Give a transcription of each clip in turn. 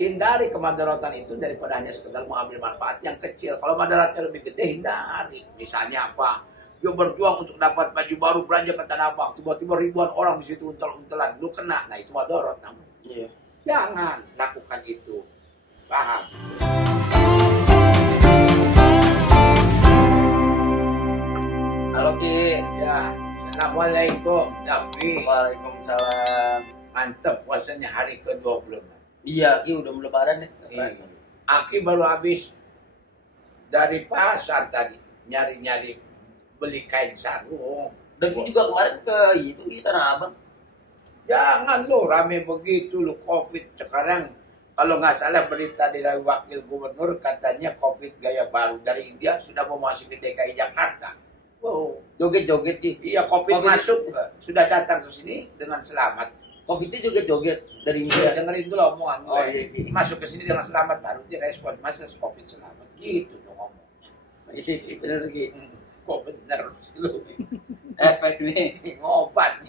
hindari kemadaratan itu daripada hanya sekedar mengambil manfaat yang kecil. Kalau madaratnya lebih gede, hindari. Misalnya apa? Dia berjuang untuk dapat baju baru, belanja ke Tanah Abang, tiba-tiba ribuan orang di situ untel-untelan, lu kena. Nah, itu madarat namanya. Iya. Jangan lakukan itu. Paham? Halo Ki. Ya. Assalamualaikum. Tapi Waalaikumsalam. mantep puasanya hari ke-20. Iya Ki, udah mau lebaran nih. Aki baru habis dari pasar tadi nyari-nyari beli kain sarung. Dan Ki juga kemarin ke itu di Tanah Abang. Jangan lo rame begitu lo COVID sekarang. Kalau nggak salah berita dari wakil gubernur katanya COVID gaya baru dari India sudah mau masuk ke DKI Jakarta. Wow. Joget-joget Ki. Iya COVID masuk sudah datang ke sini dengan selamat. COVID-nya joget-joget dari Iya, India. dengerin dulu omongan gue. Oh, iya. Masuk ke sini dengan selamat baru direspon masa COVID selamat gitu dong ngomong. Iya, bener Ki. Kok bener lu Efek nih. ngobat.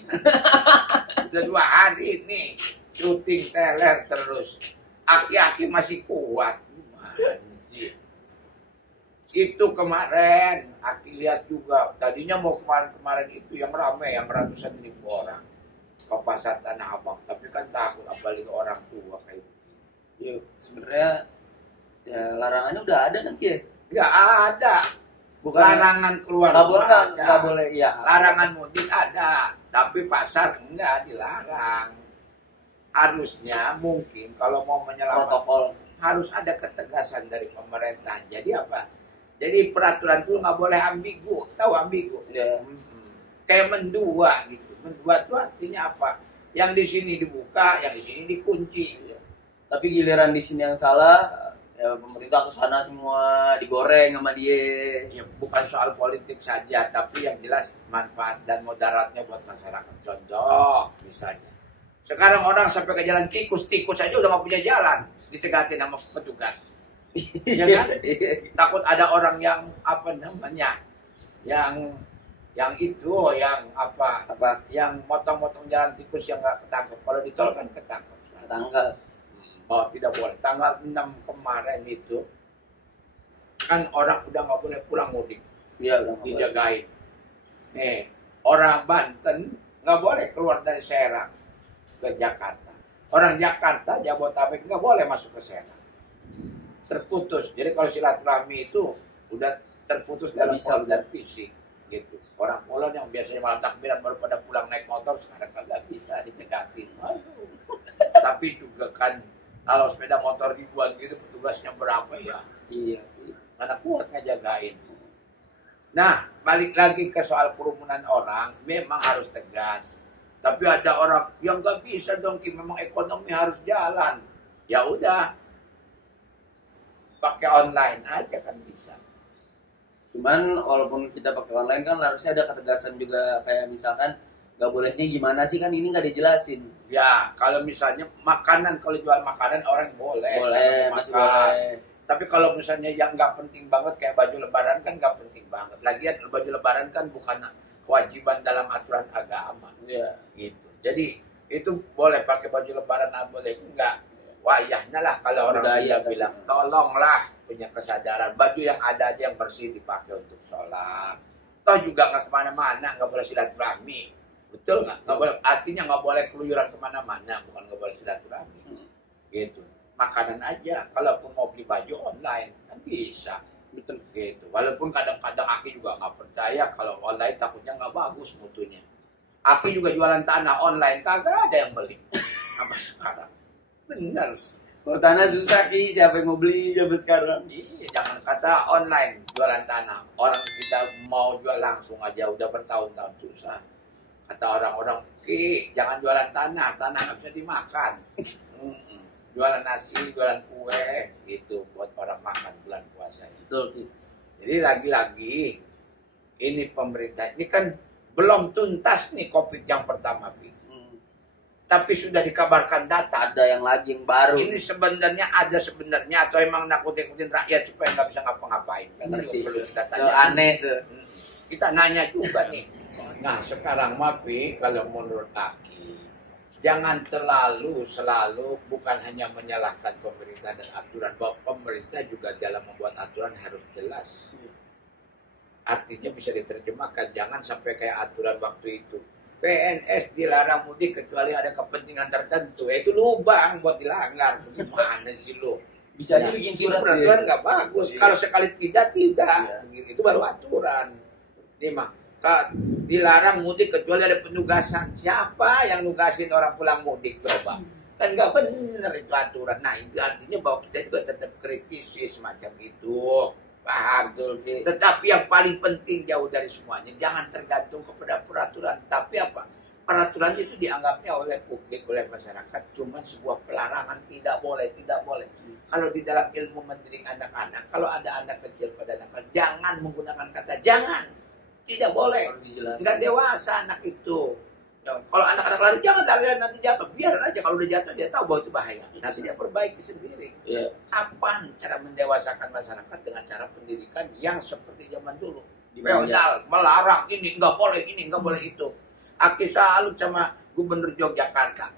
Udah 2 hari nih syuting teler terus. Aki-aki masih kuat. Anjir. Itu kemarin Aki lihat juga. Tadinya mau kemarin itu yang ramai, yang ratusan ribu orang ke pasar Tanah Abang. Tapi kan takut apalagi orang tua kayak begini. Ya sebenarnya ya larangannya udah ada kan Ki. Nggak ada. Bukan Larangan keluar nggak boleh, rumah ada. nggak boleh, iya. Larangan mudik ada, tapi pasar enggak dilarang. Harusnya mungkin kalau mau menyelamatkan Protokol. harus ada ketegasan dari pemerintah. Jadi apa? Jadi peraturan itu nggak boleh ambigu. Tahu ambigu? Ya. Kayak mendua gitu. Mendua itu artinya apa? Yang di sini dibuka, yang di sini dikunci. Tapi giliran di sini yang salah, ya pemerintah kesana semua digoreng sama dia. Ya, bukan soal politik saja, tapi yang jelas manfaat dan mudaratnya buat masyarakat. Contoh, misalnya. Sekarang orang sampai ke jalan tikus aja udah nggak punya jalan, dicegatin sama petugas. Ya kan? Takut ada orang yang apa namanya, yang itu, yang apa, yang motong-motong jalan tikus yang nggak ketangkep. Kalau di tol kan ketangkep. Tanggal. Oh, tidak boleh. Tanggal 6 kemarin itu kan orang udah nggak boleh pulang mudik, Iya, udah nggak boleh. dijagain. Nih, orang Banten nggak boleh keluar dari Serang ke Jakarta. Orang Jakarta, Jabodetabek nggak boleh masuk ke Serang. Terputus. Jadi kalau silaturahmi itu udah terputus dalam bisa, dan fisik. Gitu. Orang Polon yang biasanya malam takbiran baru pada pulang naik motor sekarang kagak bisa dicegatin. Aduh. Tapi juga kan kalau sepeda motor ribuan gitu petugasnya berapa ya? Iya. Karena kuat ngejagain. Nah, balik lagi ke soal kerumunan orang, memang harus tegas. Tapi ada orang yang nggak bisa dong, memang ekonomi harus jalan. Ya udah, pakai online aja kan bisa. Cuman walaupun kita pakai online kan harusnya ada ketegasan juga, kayak misalkan nggak bolehnya gimana sih, kan ini nggak dijelasin. Ya, kalau misalnya makanan, kalau jual makanan orang boleh. Boleh, masih boleh. Tapi kalau misalnya yang nggak penting banget kayak baju lebaran kan nggak penting banget. Lagian baju lebaran kan bukan kewajiban dalam aturan agama. Iya. Gitu. Jadi itu boleh pakai baju lebaran atau boleh enggak. Wayahnya lah kalau orang Budaya, bilang, tolonglah punya kesadaran. Baju yang ada aja yang bersih dipakai untuk sholat. Toh juga nggak kemana-mana, nggak boleh silaturahmi. Betul nggak? Nggak boleh. Artinya nggak boleh keluyuran kemana-mana, bukan nggak boleh silaturahmi. Gitu. Makanan aja. Kalaupun mau beli baju online kan bisa. Betul. Gitu. Walaupun kadang-kadang Aki juga nggak percaya kalau online takutnya nggak bagus mutunya. Aki juga jualan tanah online kagak ada yang beli. Sampai sekarang. Bener. Kalau tanah susah Ki, siapa yang mau beli zaman sekarang? Iya, jangan kata online jualan tanah. Orang kita mau jual langsung aja udah bertahun-tahun susah. Kata orang-orang, Ki, jangan jualan tanah nggak bisa dimakan. Jualan nasi, jualan kue, gitu buat orang makan bulan puasa. Betul Ki. Jadi lagi-lagi ini pemerintah ini kan belum tuntas nih COVID yang pertama, Ki. Tapi sudah dikabarkan data. Ada yang lagi yang baru. Ini sebenarnya atau emang nakut-nakutin rakyat supaya nggak bisa ngapa-ngapain. Kan juga perlu kita tanya. Aneh tuh. Kita nanya juga nih. Nah sekarang Mapi kalau menurut Aki, jangan selalu bukan hanya menyalahkan pemerintah dan aturan, bahwa pemerintah juga dalam membuat aturan harus jelas. Artinya bisa diterjemahkan, jangan sampai kayak aturan waktu itu. PNS dilarang mudik kecuali ada kepentingan tertentu. Itu lubang buat dilanggar. Gimana sih lo? Bisa aja bikin Itu surat. peraturan nggak bagus. Kalau sekali tidak. Itu baru aturan. Ini mah dilarang mudik kecuali ada penugasan. Siapa yang nugasin orang pulang mudik, coba? Kan nggak benar itu aturan. Nah, itu artinya bahwa kita juga tetap kritisi semacam itu. Paham? Betul. Tetapi yang paling penting jauh dari semuanya, jangan tergantung kepada peraturan. Tapi apa? Peraturan itu dianggapnya oleh publik, oleh masyarakat cuma sebuah pelarangan, tidak boleh. Kalau di dalam ilmu mendidik anak-anak, kalau ada anak kecil pada anak, jangan menggunakan kata jangan. Tidak boleh. Nggak dewasa anak itu. Ya, kalau anak-anak lari, jangan lari nanti jatuh. Biar aja, kalau udah jatuh dia tahu bahwa itu bahaya. Nanti dia perbaiki sendiri. Ya. Kapan cara mendewasakan masyarakat dengan cara pendidikan yang seperti zaman dulu? Dimanja. Feodal, melarang ini, nggak boleh itu. Aki salut sama Gubernur Yogyakarta,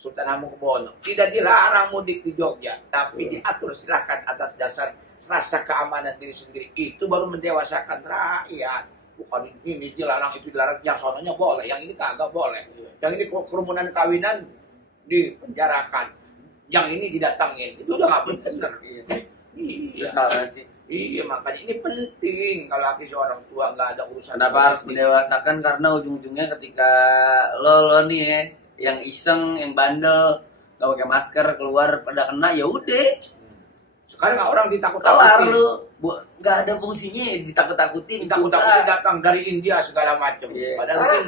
Sultan Hamengkubuwono. Tidak dilarang mudik di Jogja, tapi diatur silahkan atas dasar rasa keamanan diri sendiri. Itu baru mendewasakan rakyat. Bukan ini dilarang, itu dilarang. Yang sononya boleh, yang ini kagak boleh. Yang ini kerumunan kawinan dipenjarakan. Yang ini didatangin. Itu udah nggak benar. Iya. Salah sih. Iya, makanya ini penting. Kalau laki seorang tua nggak ada urusan. Kenapa harus mendewasakan? Karena ujung-ujungnya ketika lo nih ya, yang iseng, yang bandel, gak pakai masker keluar pada kena, ya udah. Sekarang nggak orang Kelar ditakut-takutin. lu, nggak ada fungsinya ditakut-takutin. Ditakut-takutin datang dari India segala macam. Iya. Padahal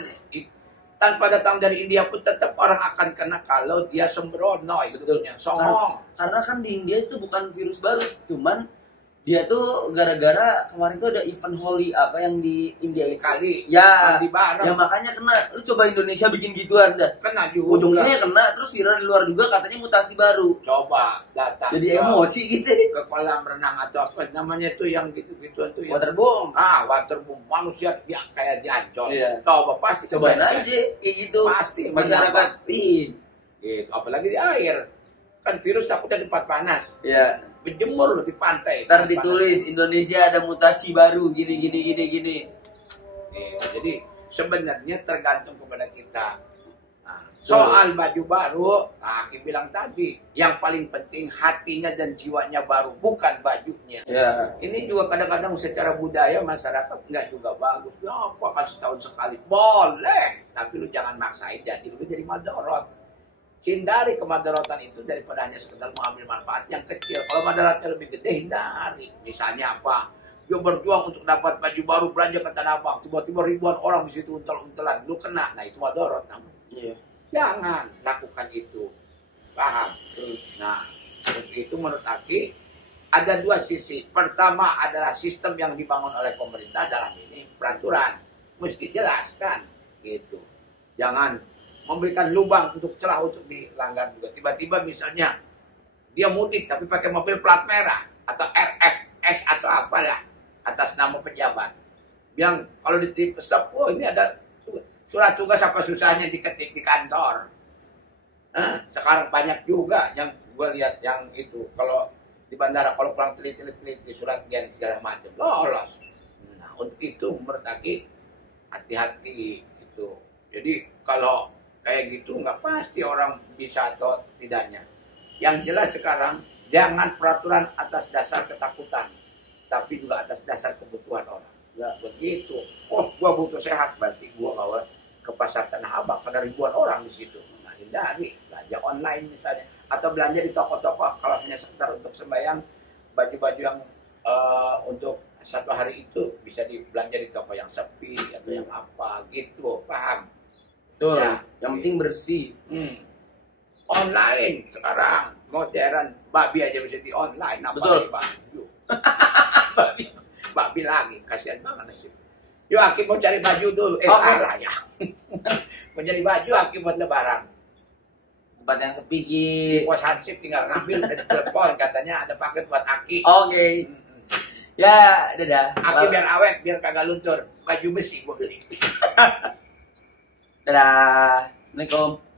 tanpa datang dari India pun tetap orang akan kena kalau dia sembrono hidupnya, songong. Karena kan di India itu bukan virus baru, cuman dia tuh gara-gara kemarin tuh ada event Holi apa yang di India itu. Kali Ya, mandi bareng. ya makanya kena. Lu coba Indonesia bikin gituan dah. Kena juga. Ujungnya kena, terus viral di luar juga katanya mutasi baru. Coba datang. Jadi emosi gitu. Ke kolam renang atau apa namanya tuh yang gitu-gituan tuh yang Waterboom. waterboom manusia ya kayak di Ancol. Iya. Coba pasti Cobain kejadian. aja kayak gitu. Pasti Masyarakat. gitu. Apalagi di air. Kan virus takutnya di tempat panas. Ya. Berjemur loh di pantai. Ntar ditulis Indonesia ada mutasi baru gini. Gitu. Jadi sebenarnya tergantung kepada kita. Nah, soal baju baru, Aki bilang tadi, yang paling penting hatinya dan jiwanya baru, bukan bajunya. Ya. Ini juga kadang-kadang secara budaya masyarakat nggak juga bagus. Ya apa kan setahun sekali? Boleh, tapi lu jangan maksain jadi lu jadi madorot. Hindari kemadorotan itu daripada hanya sekedar mengambil manfaat yang kecil. Kalau madaratnya lebih gede, hindari. Misalnya apa? Dia berjuang untuk dapat baju baru, belanja ke Tanah Abang. Tiba-tiba ribuan orang di situ untel-untelan. Lu kena. Nah, itu madorot namanya. Iya. Jangan lakukan itu. Paham? Nah, seperti itu menurut Aki, ada dua sisi. Pertama adalah sistem yang dibangun oleh pemerintah dalam ini, peraturan. Mesti jelaskan. Gitu. Jangan memberikan lubang untuk celah untuk dilanggar juga. Tiba-tiba misalnya dia mudik tapi pakai mobil plat merah atau RFS atau apalah atas nama pejabat. Yang kalau di stop, ini ada surat tugas apa susahnya diketik di kantor. Sekarang banyak juga yang gue lihat yang itu kalau di bandara kalau kurang teliti surat gen segala macam lolos. Nah untuk itu menurut Aki hati-hati itu. Jadi kalau kayak gitu nggak pasti orang bisa atau tidaknya. Yang jelas sekarang jangan peraturan atas dasar ketakutan, tapi juga atas dasar kebutuhan orang. Ya begitu. Oh, gua butuh sehat, berarti gua bawa ke pasar Tanah Abang karena ribuan orang di situ. Nah, hindari belanja online misalnya atau belanja di toko-toko kalau hanya sekedar untuk sembahyang, baju-baju yang untuk satu hari itu bisa dibelanja di toko yang sepi atau yang apa gitu, paham? Betul. Ya, Yang penting bersih. Online sekarang modern, babi aja bisa di online, apa Betul. baju. Babi lagi, kasihan banget sih. Yuk Aki mau cari baju dulu. Salah ya. Mau cari baju Aki buat lebaran. Tempat yang sepi Ki. Di pos hansip tinggal ngambil dari telepon, katanya ada paket buat Aki. Oke. Ya, dadah. Aki biar awet, biar kagak luntur. Baju besi gua beli. Dadah. Assalamualaikum.